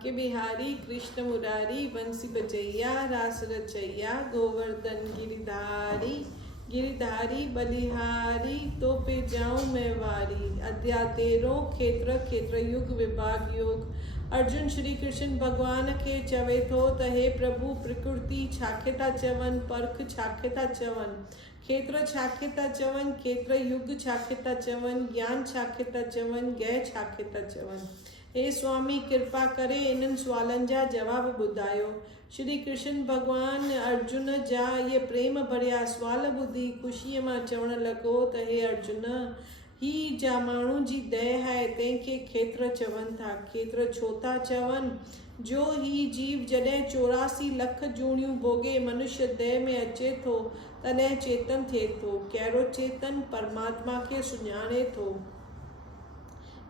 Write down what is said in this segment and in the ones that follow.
बांके बिहारी कृष्ण मुरारी बंसी बजैया रास रचैया गोवर्धन गिरिधारी गिरिधारी बलिहारी तो पे जाऊं मैं वारी। अध्याय 13 खेत्र खेत्र युग विभाग योग। अर्जुन श्री कृष्ण भगवान के चवे थो त हे प्रभु प्रकृति छाखे था चवन परख छाखे था चवन खेत्र छाखे था चवन खेत्र युग छाखे था चवन ज्ञान छाखे था चवन गय छाखे था चवन। हे स्वामी कृपा करे इन्हनि सवालनि जा जवाब ॿुधायो। श्री कृष्ण भगवान अर्जुन जा ये प्रेम भरिया सवाल ॿुधी ख़ुशीअ मां चवण लॻो त हे अर्जुन ही जा माण्हू जी दया है तंहिंखे खेत्र चवनि था। खेत्र छो था चवनि? जो ही जीव जॾहिं 84 लख जूणियूं भोगे मनुष्य देह में अचे थो तॾहिं चेतन थिए थो। कहिड़ो चेतन? परमात्मा खे सुञाणे थो।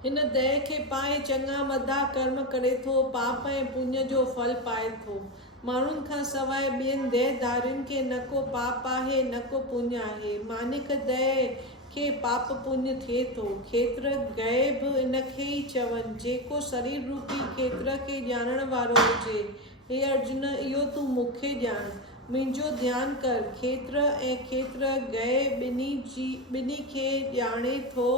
हिन दया खे पाए चङा मदा कर्म करे थो पाप ऐं पुण्य जो फल पाए थो। माण्हुनि खां सवाइ ॿियनि देहधारियुनि खे न को पाप आहे न को पुण्य आहे। मानिक दया खे पाप पुण्य थिए थो। खेत्र गए बि इन खे ई चवनि जेको शरीर रूपी खेत्र खे ॼाणण वारो हुजे। हे अर्जुन इहो तूं मूंखे ॼाण मुंहिंजो ध्यानु कर। खेत्र ऐं खेत्र गए ॿिन्ही खे ॼाणे थो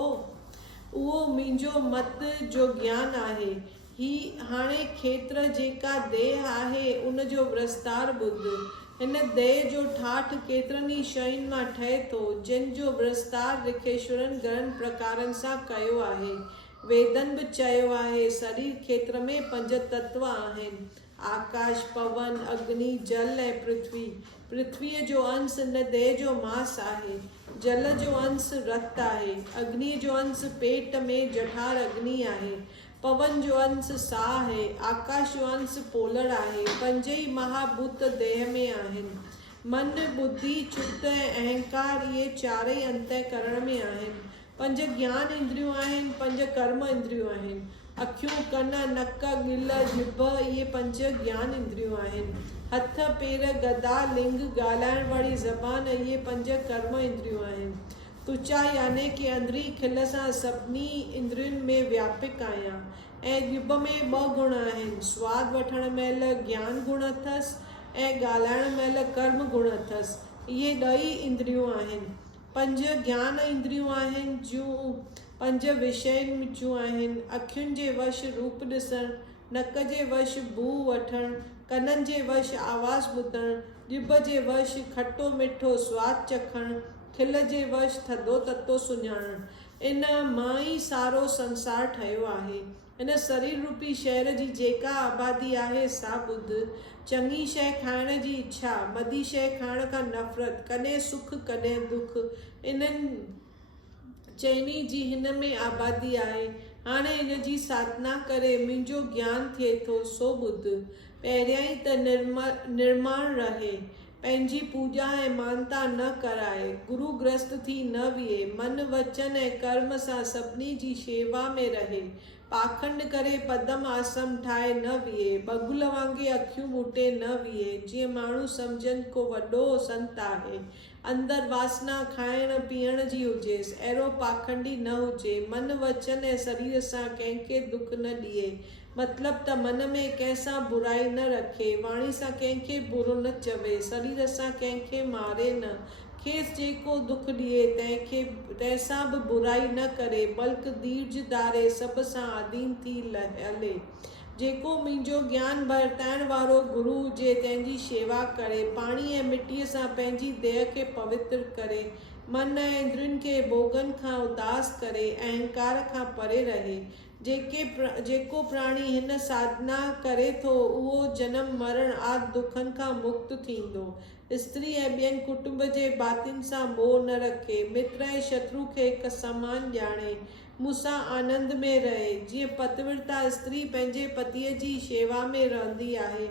उहो मुंहिंजो मत जो ज्ञान आहे। ही हाणे खेत्र जेका देह आहे उन जो विस्तार ॿुध। हिन देह जो ठाठ केतिरनि ई शयुनि मां ठहे थो जिन जो विस्तार ऋखेश्वरनि घणनि प्रकारनि सां कयो आहे। वेदन बि चयो आहे शरीर खेत्र में 5 तत्व आहिनि आकाश पवन अग्नि जल ऐं पृथ्वी। पृथ्वीअ जो अंश हिन देह जो मांस आहे। जल जो अंश रत आहे। अग्नि जो अंश पेट में जठार अग्नि आहे। पवन जो अंश साह आहे। आकाश जो अंश पोलड़ आहे। 5 ई महाभूत देह में आहिनि। मन बुद्धि चित्त ऐं अहंकार इहे 4 ई अंतःकरण में आहिनि। 5 ज्ञान इंद्रियूं आहिनि 5 कर्म इंद्रियूं आहिनि। अखियूं कन नक गिल जिभ इहे 5 ज्ञान इंद्रियूं आहिनि। हथ पेर गदा लिंग ॻाल्हाइण वारी ज़बान इहे 5 कर्म इंद्रियूं आहिनि। तुचा याने कि अंदरी खिल सां सभिनी इंद्रियुनि में व्यापक आहियां। ऐं ॼिभ में 2 गुण आहिनि स्वाद वठण महिल ज्ञान गुण अथसि ऐं ॻाल्हाइण महिल कर्म गुण अथसि। इहे 2 ई इंद्रियूं आहिनि। 5 ज्ञान इंद्रियूं आहिनि जूं 5 विषय जूं आहिनि। अखियुनि जे वश रूप ॾिसण नक जे वश बू वठण कननि जे वश आवाज़ ॿुधण ॼिभ जे वश खटो मिठो स्वाद चखण खिल जे वश थधो ततो सुञाणण। इन मां ई सारो संसार ठहियो आहे। इन शरीर रूपी शहर जी जेका आबादी आहे सा ॿुध। चङी शइ खाइण जी इच्छा मदी शइ खाइण खां नफ़रत कॾहिं सुख कॾहिं दुख इन्हनि चइनी जी हिन में आबादी आहे। हाणे इन जी साधना करे मुंहिंजो ज्ञान थिए थो सो ॿुध। पहिरियां ई त निर्माण रहे पंहिंजी पूॼा ऐं मानता न कराए गुरु ग्रस्त थी न विहे मन वचन ऐं कर्म सां सभिनी जी शेवा में रहे पाखंड करे पदम आसम ठाहे न विहे बगुल वांगे अखियूं ॿूटे न विहे जीअं माण्हू सम्झनि को वॾो संत आहे। अंदरि वासना खाइण पीअण जी हुजेसि अहिड़ो पाखंडी न हुजे। मन वचन ऐं शरीर सां कंहिंखे दुख न ॾिए मतिलब त मन में कंहिंसां बुराई न रखे वाणी सां कंहिंखे बुरो न चवे शरीर सां कंहिंखे मारे न खेसि जेको दुख ॾिए तंहिंसां बि बुराई न करे बल्कि धीरज धारे सभ सां आधीन थी हले। जेको मुंहिंजो ज्ञान बरताइण वारो गुरु हुजे तंहिंजी शेवा करे पाणी ऐं मिटीअ सां पंहिंजी देह खे पवित्र करे मन ऐं इंद्रियुनि खे भोगनि खां उदास करे अहंकार खां परे रहे। जेको प्राणी हिन साधना करे थो उहो जन्म मरण आदि दुखनि खां मुक्त थींदो। स्त्री ऐं ॿियनि कुटुंब जे भातियुनि सां मोह न रखे मित्र ऐं शत्रु खे हिकु समान ॼाणे मूंसां आनंद में रहे। जीअं पतिव्रता स्त्री पंहिंजे पतीअ जी शेवा में रहंदी आहे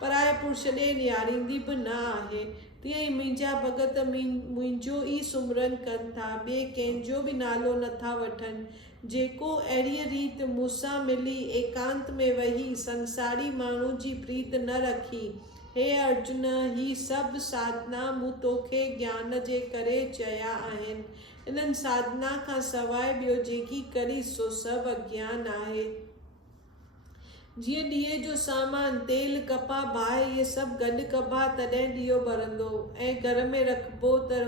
पराए पुरुष ॾे निहारींदी बि न आहे तीअं ई मुंहिंजा भगत मुंहिंजो ई सुमरन कनि था ॿिए कंहिंजो बि नालो नथा वठनि। जेको अहिड़ीअ रीति मूंसां मिली एकांत में वेही संसारी माण्हू जी प्रीत न रखी हे अर्जुन ही सभु साधना मूं तोखे ज्ञान जे करे चया आहिनि। इन्हनि साधना खां सवाइ ॿियो जेकी करी सो सभु अज्ञान आहे। जीअं ॾीए जो सामान तेल कपा बाहि इहे सभु गॾु कबा तॾहिं ॾीओ ॿरंदो ऐं घर में रखिबो त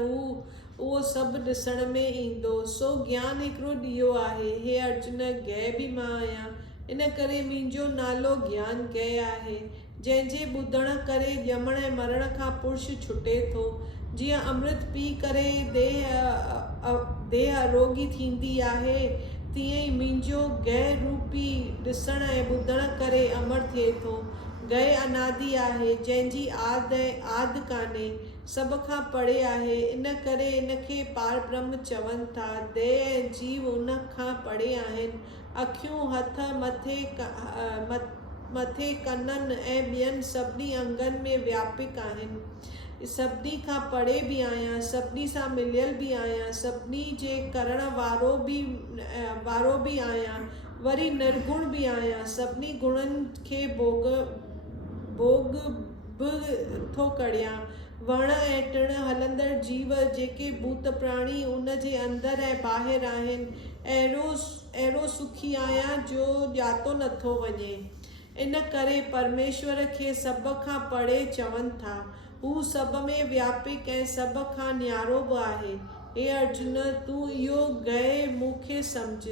उहो सभु ॾिसण में ईंदो। सो ज्ञान हिकिड़ो ॾीओ आहे। हे अर्जुन, गए बि मां आहियां, इन करे मुंहिंजो नालो ज्ञान गए आहे। जंहिंजे ॿुधण करे ॼमण ऐं मरण खां पुरुष छुटे थो। जीअं अमृत पी करे देह अरोगी थींदी आहे, तीअं ई मुंहिंजो गए रूपी ॾिसण ऐं ॿुधण करे अमर थिए थो। गए अनादि आहे, जंहिंजी आदि कान्हे, सभ खां परे आहे, इन करे इनखे पार ब्रह्म चवनि था। देह ऐं जीव उन खां परे आहिनि। अखियूं, हथ, मथे, कननि ऐं ॿियनि सभिनी अंगनि में व्यापक आहिनि। सभिनी खां परे बि आहियां, सभिनी सां मिलियल बि आहियां, सभिनी जे करण वारो बि आहियां, वरी निर्गुण बि आहियां। सभिनी गुणनि खे भोग बि थो करियां। वण ऐं टिण, हलंदड़ जीव, जेके भूत प्राणी उन जे अंदरि ऐं ॿाहिरि आहिनि, अहिड़ो सुखी आहियां जो ॼातो नथो वञे। इन करे परमेश्वर खे सभ खां परे चवनि था। हू सभ में व्यापक ऐं सभ खां न्यारो बि आहे। हे अर्जुन, तूं इहो गए मूंखे सम्झ।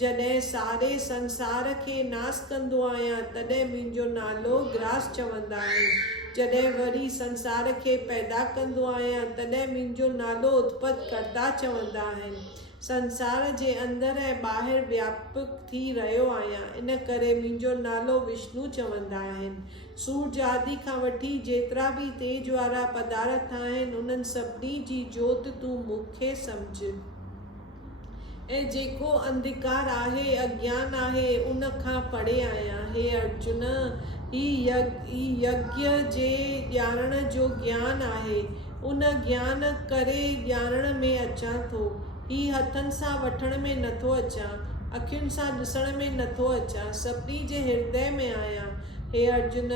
जॾहिं सारे संसार खे नास कंदो आहियां तॾहिं मुंहिंजो नालो ग्रास चवंदा आहिनि। जॾहिं वरी संसार खे पैदा कंदो आहियां तॾहिं मुंहिंजो नालो उत्पत करता चवंदा आहिनि। संसार जे अंदरि ऐं ॿाहिरि व्यापक थी रहियो आहियां, इन करे मुंहिंजो नालो विष्णु चवंदा आहिनि। सूरज आदि खां वठी जेतिरा बि तेज वारा पदार्थ आहिनि, उन्हनि सभिनी जी जोति तूं मूंखे सम्झ। ऐं जेको अंधकार आहे, अज्ञान आहे, उन खां परे आहियां। हे अर्जुन, ही यज्ञ जे ॼाणण जो ज्ञान आहे। उन ज्ञान करे ॼाणण में अचां थो। ही हथनि सां वठण में नथो अचां, अखियुनि सां ॾिसण में नथो अचां, सभिनी जे हृदय में आहियां। हे अर्जुन,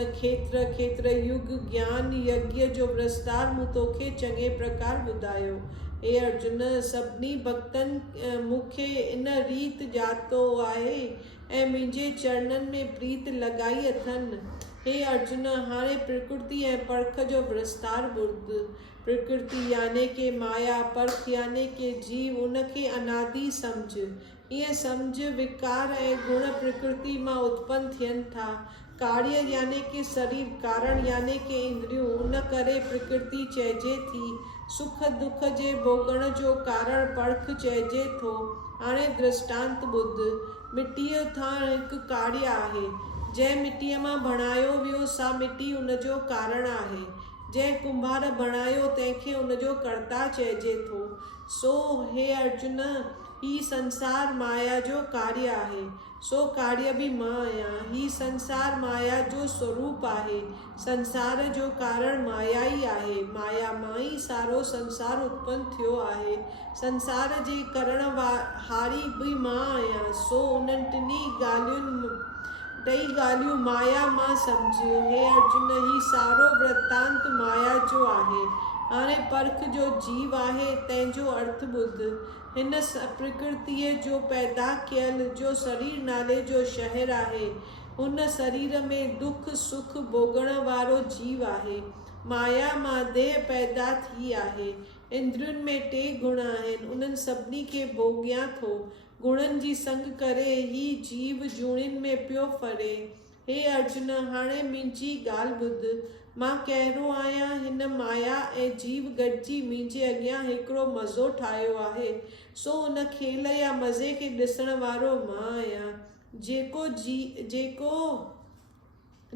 खेत्र युग ज्ञान यज्ञ जो विस्तार मूं तोखे चङे प्रकार ॿुधायो। हे अर्जुन, सभिनी भक्तनि मूंखे इन रीत ॼातो आहे ऐं मुंहिंजे चरणनि में प्रीत लॻाई अथनि। हे अर्जुन, हाणे प्रकृति ऐं परख जो विस्तार ॿुध। प्रकृति याने के माया, परख याने के जीव, उनखे अनादि सम्झ। ईअं सम्झ, विकार ऐं गुण प्रकृति मां उत्पन्न थियनि था। कार्य याने के शरीर, कारण याने के इंद्रियूं, उन करे प्रकृति चइजे थी। सुख दुख जे भोगण जो कारण परख चइजे थो। हाणे दृष्टांत ॿुध। मिटीअ थां हिकु कार्य आहे। जंहिं मिटीअ मां बणायो वियो सा मिटी उनजो कारण आहे। जंहिं कुंभार बणायो तंहिंखे उनजो कर्ता चइजे थो। सो हे अर्जुन, ही संसार माया जो कार्य आहे, सो कार्य बि मां आहियां। ही संसार माया जो स्वरूप आहे। संसार जो कारण माया ई आहे। माया मां ई सारो संसार उत्पन्न थियो आहे। संसार जे करण हारी बि मां आहियां। सो उन्हनि टई ॻाल्हियूं माया मां सम्झ। हे अर्जुन, ही सारो वृत्तांत माया जो आहे। हाणे परख जो जीव आहे, तंहिंजो अर्थ ॿुध। हिन प्रकृतिअ जो पैदा कयल जो शरीर नाले जो शहर आहे, हुन शरीर में दुख सुख भोगण वारो जीव आहे। माया मां देह पैदा थी आहे। इंद्रियुनि में 3 गुण आहिनि, उन्हनि सभिनी खे भोॻियां थो। गुणनि जी संग करे ही जीव जूणिन में पियो फरे। हे अर्जुन, हाणे मुंहिंजी ॻाल्हि ॿुध। मां कहिड़ो आहियां, हिन माया ऐं जीव गॾिजी मुंहिंजे अॻियां हिकिड़ो मज़ो ठाहियो आहे। सो उन खेल या मज़े खे ॾिसण वारो मां आहियां। जेको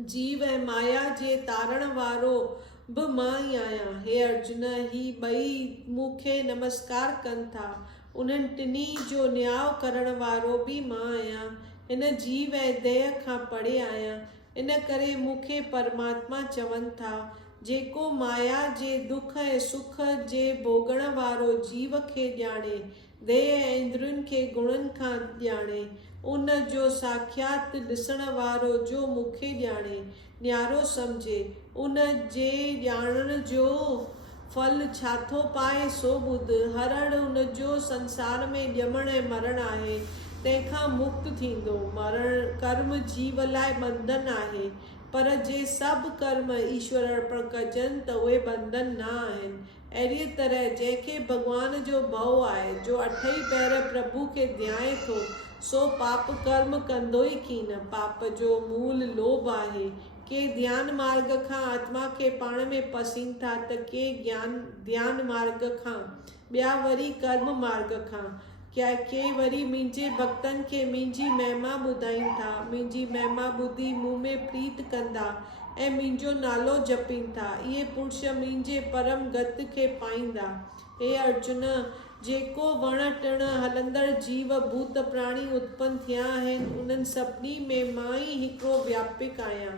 जीव ऐं माया जे तारण वारो बि मां ई आहियां। हे अर्जुन, ही ॿई मूंखे नमस्कार कनि था। उन्हनि टिनी जो न्याय करण वारो बि मां आहियां। हिन जीव ऐं देह खां परे आहियां। इन करे मूंखे परमात्मा चवनि था। जेको माया जे दुख ऐं सुख जे भोगण वारो जीव खे ॼाणे, देह ऐं इंद्रियुनि खे गुणनि खां ॼाणे, उन जो साक्षात ॾिसण वारो जो मूंखे ॼाणे, न्यारो सम्झे, उन जे ॼाणण जो फल छा थो पाए सो ॿुध। हर उन जो संसार में ॼमण ऐं मरण आहे। तंहिंखां मुक्त थींदो। मरण कर्म जीव लाइ बंधन आहे, पर जे सभु कर्म ईश्वर अर्पण कजनि त उहे बंधन न आहिनि। अहिड़ीअ तरह जंहिंखे भॻवान जो भउ आहे, जो अठई पहर प्रभु खे ध्याए थो, सो पाप कर्म कंदो ई कीन। पाप जो मूल लोभ आहे। के ध्यान मार्ग खां आत्मा खे पाण में पसीन था त के ध्यान मार्ग खां, ॿिया वरी कर्म मार्ग खां। के वरी मुंहिंजे भक्तनि खे मुंहिंजी महिमा ॿुधाइनि था, मुंहिंजी महिमा ॿुधी मूं में प्रीत कंदा ऐं मुंहिंजो नालो जपीनि था। इहे पुरुष मुंहिंजे परम गति खे पाईंदा। हे अर्जुन, जेको वण टिण हलंदड़ जीव भूत प्राणी उत्पन्न थिया आहिनि, उन्हनि सभिनी में मां ई हिकिड़ो व्यापक आहियां।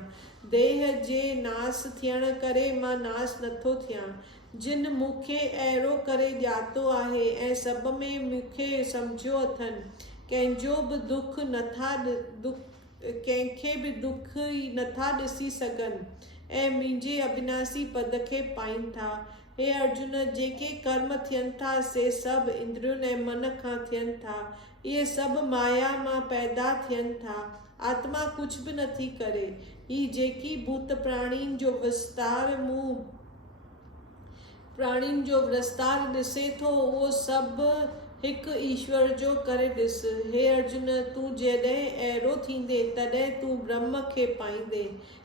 देह जे नास थियण करे मां नास नथो थियां। जिन मूंखे अहिड़ो करे ॼातो आहे ऐं सभ में मूंखे सम्झियो अथनि, कंहिंखे बि दुख ई नथा ॾिसी सघनि ऐं मुंहिंजे अविनाशी पद खे पाइनि था। हे अर्जुन, जेके कर्म थियनि था से सभु इंद्रियुनि ऐं मन खां थियनि था। इहे सभु माया मां पैदा थियनि था। आत्मा कुझु बि नथी करे। ही जेकी भूत प्राणियुनि जो विस्तार ॾिसे थो, उहो सभु हिकु ईश्वर जो करे ॾिस। हे अर्जुन, तूं जॾहिं अहिड़ो थींदे तॾहिं तूं ब्रह्म खे पाईंदे,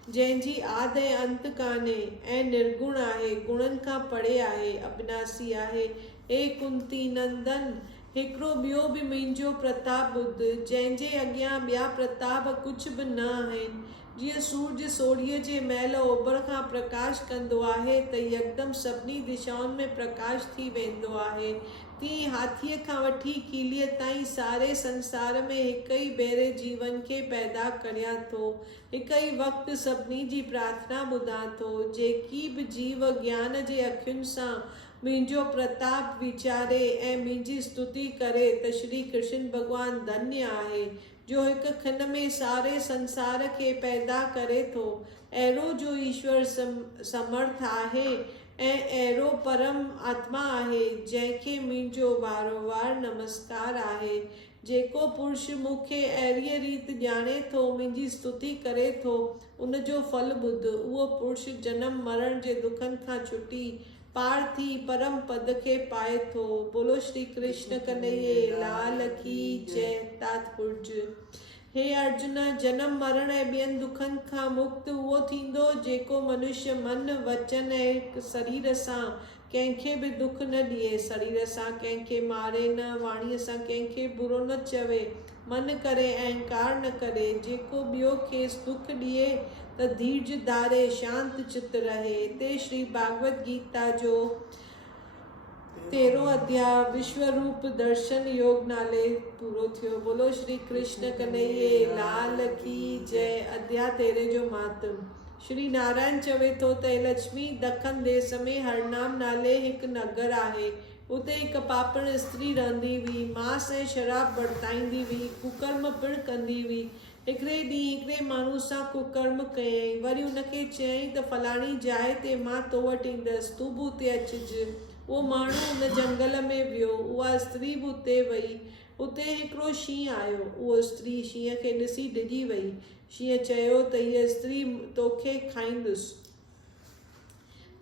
जंहिंजी आदि ऐं अंत कान्हे ऐं निर्गुण आहे, गुणनि खां परे आहे, अविनाशी आहे। हे कुंती नंदन, हिकिड़ो ॿियो बि मुंहिंजो प्रताप ॿुध, जंहिंजे अॻियां ॿिया प्रताप कुझु बि न आहिनि। जीअं सूरज सोढ़ीअ जे महिल ओभर खां प्रकाश कंदो आहे त यकदमि सभिनी दिशाउनि में प्रकाश थी वेंदो आहे, तीअं हाथीअ खां वठी कीलीअ ताईं सारे संसार में हिक ई भेरे जीवन खे पैदा करियां थो। हिक ई वक़्तु सभिनी जी प्रार्थना ॿुधां थो। जेकी बि जीव ज्ञान जे अखियुनि सां मुंहिंजो प्रताप वीचारे ऐं मुंहिंजी स्तुति करे त श्री कृष्ण भॻवानु धन्य आहे, जो हिकु खिन में सारे संसार खे पैदा करे थो। अहिड़ो जो ईश्वर समर्थ आहे ऐं अहिड़ो परम आत्मा आहे, जंहिंखे मुंहिंजो वारोवार नमस्कार आहे। जेको पुरुष मूंखे अहिड़ीअ रीति ॼाणे थो, मुंहिंजी स्तुति करे थो, उनजो फल ॿुध। उहो पुरुष जनम मरण जे दुखनि खां छुटी पार थी परम पद खे पाए थो। बोलो श्री कृष्ण कन्हैया लाल की जय। तात्पर्य: हे अर्जुन, जनम मरण ऐं ॿियनि दुखनि खां मुक्त उहो थींदो जेको मनुष्य मन वचन ऐं शरीर सां कंहिंखे बि दुख न ॾिए, शरीर सां कंहिंखे मारे न, वाणीअ सां कंहिंखे बुरो न चवे, मन करे अहंकार न करे, जेको ॿियो खेसि दुख ॾिए त धीरज धारे शांत चित रहे। हिते श्री भागवत गीता जो 13 अध्याय विश्वरूप दर्शन योग नाले पूरो थियो। बोलो श्री कृष्ण कन्हैया लाल की जय। अध्याय 13 जो महत्व। श्री नारायण चवे थो त लक्ष्मी दखन देश में हरनाम नाले हिकु नगर आहे। उते हिकु पापण स्त्री रहंदी हुई, मांस ऐं शराब बरताईंदी हुई, कुकर्म पिणु कंदी हुई। हिकिड़े ॾींहुं हिकिड़े माण्हू सां कुकर्म कयईं, वरी हुनखे चयईं त फलाणी जाइ ते मां तो वटि ईंदसि, तूं बि उते अचिजे। उहो माण्हू हुन जंगल में वियो, उहा स्त्री बि उते वई। उते हिकिड़ो शींहुं आयो। उहो स्त्री शींहं खे ॾिसी डिॼी वई। शींहं चयो त हीअ स्त्री तोखे खाईंदुसि।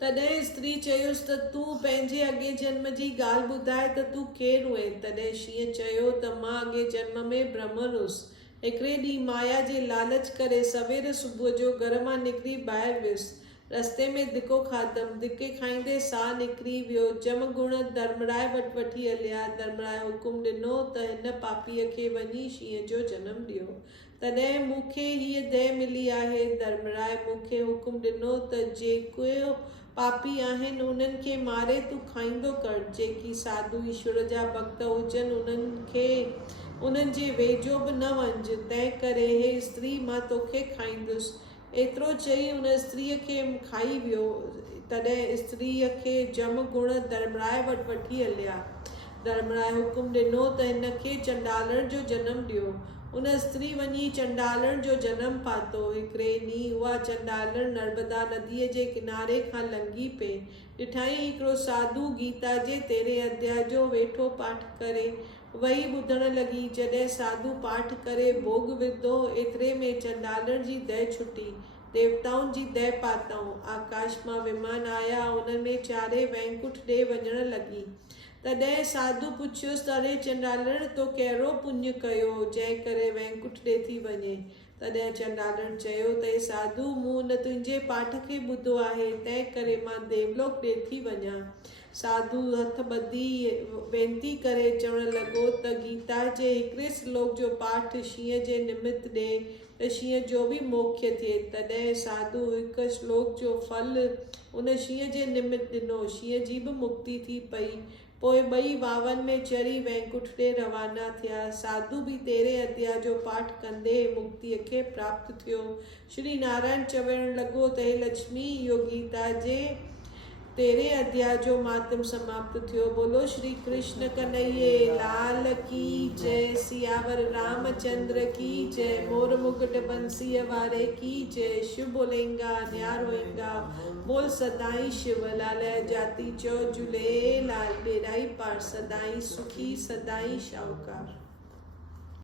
तॾहिं स्त्री चयुसि त तूं पंहिंजे अॻे जन्म जी ॻाल्हि ॿुधाए त तूं केरु हुए। तॾहिं शींहं चयो त मां अॻे जन्म में ब्राह्मण हुअसि। हिकिड़े ॾींहुं माया जे लालच करे सवेर सुबुह जो घर मां निकिरी ॿाहिरि वियुसि। रस्ते में धिको खाधमि, धिके खाईंदे साह निकिरी वियो। जमगुण धर्मराय वटि वठी हलिया। धर्मराय हुकुम ॾिनो त हिन पापीअ खे वञी शींहं जो जनमु ॾियो। तॾहिं मूंखे हीअ दया मिली आहे। धर्मराय मूंखे हुकुम ॾिनो त जेको पापी आहिनि उन्हनि खे मारे तूं खाईंदो कर। जेकी साधु ईश्वर जा भक्त हुजनि उन्हनि जे वेझो बि न वञिजे। तंहिं करे हे स्त्री मां तोखे खाईंदुसि। एतिरो चई हुन स्त्रीअ खे खाई वियो। तॾहिं स्त्रीअ खे जमगुण धर्मराय वटि वठी हलिया। धर्मराय हुकुम ॾिनो त हिन खे चंडालण जो जनमु ॾियो। उन स्त्री वञी चंडालण जो जनमु पातो। हिकिड़े ॾींहुं उहा चंडालण नर्मदा नदीअ जे किनारे खां लंघी पे ॾिठाई हिकिड़ो साधु गीता जे 13 अध्याय जो वेठो पाठ करे वही ॿुधण लॻी। जॾहिं साधु पाठ करे भोग विधो, एतिरे में चंडालनि जी दह छुटी, देवताउनि जी दह पातऊं। आकाश मां विमान आया, उन्हनि में चाढ़े वैकुंठ ॾे वञण लॻी। तॾहिं साधु पुछियोसि, अरे चंडालनि, तो कहिड़ो पुण्य कयो जंहिं करे वैकुंठ ॾे थी वञे? तॾहिं चंडालनि चयो त हे साधु, मूं न तुंहिंजे पाठ खे ॿुधो आहे, तंहिं करे मां देवलोक ॾे थी वञा। साधु हथ ॿधी वेनती करे चवण लॻो त गीता जे हिकिड़े श्लोक जो पाठ शींहं जे निमित्त ॾे त शींहं जो बि मोक्ष थिए। तॾहिं साधु हिकु श्लोक जो फल उन शींहं जे निमित्त ॾिनो, शींहं जी बि मुक्ति थी पई। पोइ ॿई वावनि में चढ़ी वैकुंठ ॾे रवाना थिया। साधु बि 13 अध्याय जो पाठ कंदे मुक्तिअ खे प्राप्त थियो। श्री नारायण चवण लॻो त हे लक्ष्मी, इहो गीता जे 13 अध्याय जो मातम समाप्त थियो। बोलो श्री कृष्ण कन्हैये लाल की जय। सियावर रामचंद्र की जय। मोर मुकुट बंसीअ वारे की जय। शिव बोलेंगा न्यार होएंगा, बोल सदाई शिवलाल। जाति चो झूलेलाल, बेड़ाई पार सदाई सुखी, सदाई शाहूकार।